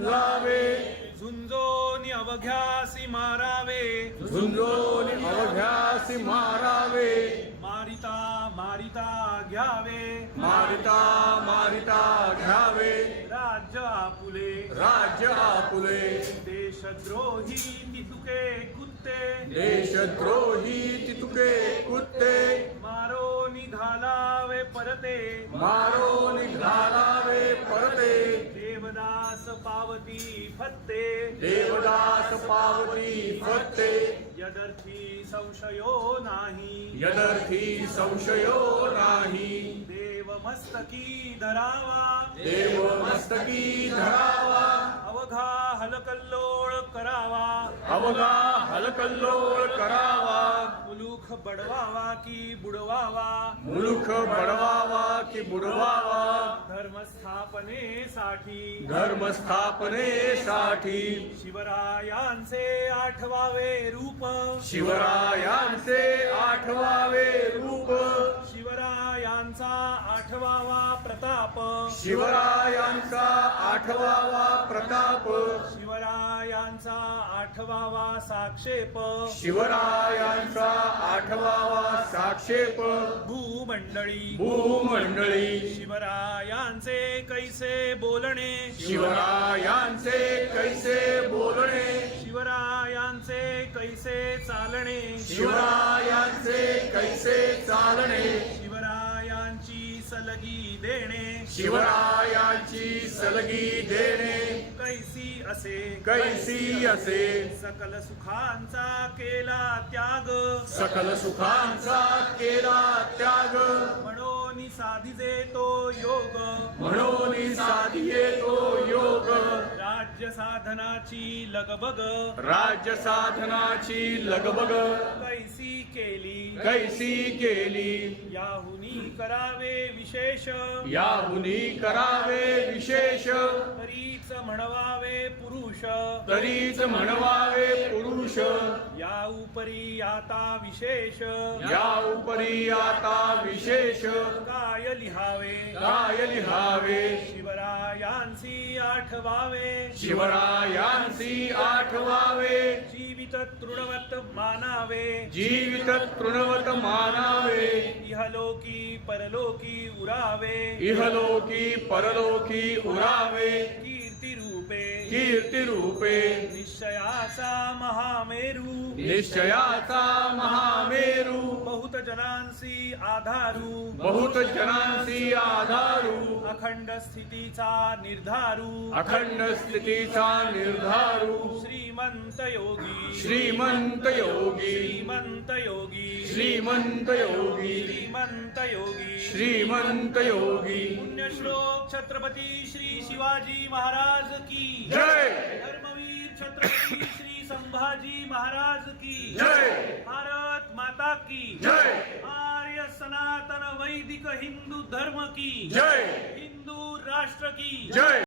लावे झुंजोनी अवघ्यासी मारावे. झुंजोनी अवघ्यासी मारावे. मारिता मारिता घ्यावे. मारिता मारिता घ्यावे. राज्य आपुले. राज्य आपुले. देशद्रोही तितुके कुत्ते. देशद्रोही तितुके कुत्ते. मारो निघालावे परते. मारो पावती फत्ते। देवदास पावती फत्ते। यदर्थी संशयो नाही। यदर्थी संशयो नाही। देव मस्तकी धरावा। देव मस्तकी धरावा। अवघा हलकल्लोळ करावा। अवघा हलकल्लोळ करावा। मुलूख बडवावा की बुडवावा। मुलुख बडवावा की बुडवावा। धर्मस्थापनेसाठी. धर्मस्थापनेसाठी. शिवरायांचे आठवावे रूप. शिवरायांचे आठवावे रूप. शिवरायांचा आठवावा प्रताप. शिवरायांचा आठवावा प्रताप. शिवरायांचा आठवावा साक्षेप. शिवरायांचा आठवावा साक्षेप. भूमंडळी. भूमंडळी. शिवरायांचे कैसे बोलणे. शिवरायांचे कैसे बोलणे. शिवरायांचे कैसे चालणे. शिवरायांचे कैसे चालणे. सलगी देणे. शिवरायांची सलगी देणे. कैसी असे. कैसी असे. सकल सुखांचा केला त्याग. सकल सुखांचा केला त्याग. म्हणून साधिजे तो योग. म्हणून साधनाची लगबग. राज्य साधनाची लगबग. कैसी केली? कैसी केली? याहुनी करावे विशेष. याहुनी करावे विशेष. तरीच म्हणवावे पुरुष. तरीच म्हणवावे पुरुष. या उपरी आता विशेष. या उपरी आता विशेष. काय लिहावे? काय लिहावे? शिवरायांसी आठवावे. शिवरायांसी आठवावे। जीवित तृणवत मानावे जीवित तृणवत मानावे इहलोकी परलोकी उरावे। इहलोकी परलोकी उरावे। कीर्ती रूपे कीर्ती रूपे निश्चयाचा महामेरू। निश्चयाचा महामेरू। जनांसी आधारू। बहुत जनांसी आधारू। अखंड स्थितीचा निर्धारू। अखंड स्थितीचा निर्धारू। श्रीमंत योगी। श्रीमंत योगी। श्रीमंत योगी। श्रीमंत योगी। श्रीमंत योगी। श्रीमंत योगी। पुण्यश्लोक छत्रपती श्री शिवाजी महाराज की। जय। धर्मवीर छत्रपती श्री संभाजी महाराज की। जय। भारत माता की। जय। हिंदू धर्म की जय। हिंदू राष्ट्र की जय।